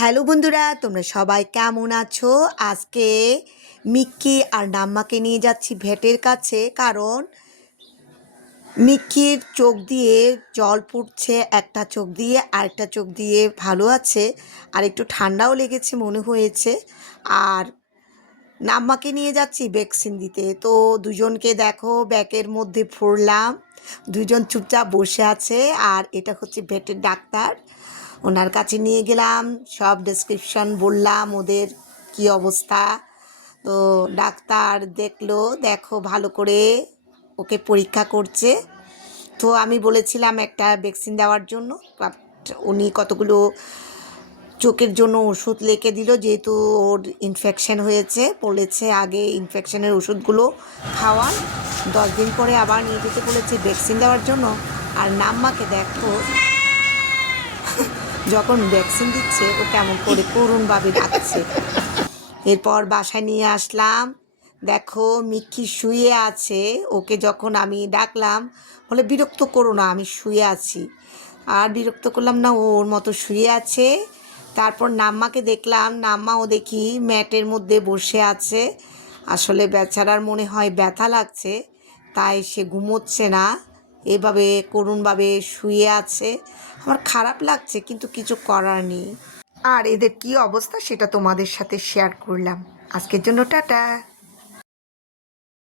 Hello বন্ধুরা, তোমরা সবাই কেমন আছো? আজকে মিক্কি আর নাম্মাকে নিয়ে যাচ্ছি ভেটের কাছে, কারণ মিক্কির চোখ দিয়ে জল পড়ছে, একটা চোখ দিয়ে আরেকটা চোখ দিয়ে ভালো আছে, আর একটু ঠান্ডাও লেগেছে মনে হয়েছে। আর নাম্মাকে নিয়ে যাচ্ছি ভ্যাকসিন দিতে। তো দুজনকে দেখো ব্যাগের মধ্যে ভরলাম, দুজন চুপচাপ বসে আছে। আর এটা হচ্ছে ভেটের ডাক্তার, ওনার কাছে নিয়ে গেলাম, সব ডেসক্রিপশন বললাম ওদের কি অবস্থা। তো ডাক্তার দেখলো, দেখো ভালো করে ওকে পরীক্ষা করছে। তো আমি বলেছিলাম একটা ভ্যাকসিন দেওয়ার জন্য, বাট উনি কতগুলো চোখের জন্য ওষুধ লিখে দিল, যেহেতু ওর ইনফেকশন হয়েছে, বলেছে আগে ইনফেকশনের ওষুধগুলো খাওয়ান, 10 দিন পরে আবার নিয়ে যেতে বলেছে ভ্যাকসিন দেওয়ার জন্য। আর নাম্মাকে দেখো যখন ভ্যাকসিন দিচ্ছে ও কেমন করে করুণভাবে ডাকছে। এরপর বাসায় নিয়ে আসলাম, দেখো মিক্কি শুয়ে আছে। ওকে যখন আমি ডাকলাম, বলে বিরক্ত করো না, আমি শুয়ে আছি। আর বিরক্ত করলাম না, ও ওর মতো শুয়ে আছে। তারপর নাম্মাকে দেখলাম, নাম্মাও দেখি ম্যাটের মধ্যে বসে আছে। আসলে বেচারার মনে হয় ব্যথা লাগছে, তাই সে ঘুমোচ্ছে না, এভাবে করুণভাবে শুয়ে আছে। আমার খারাপ লাগছে, কিন্তু কিছু করার নেই। আর এদের কি অবস্থা সেটা তোমাদের সাথে শেয়ার করলাম। আজকের জন্য টাটা।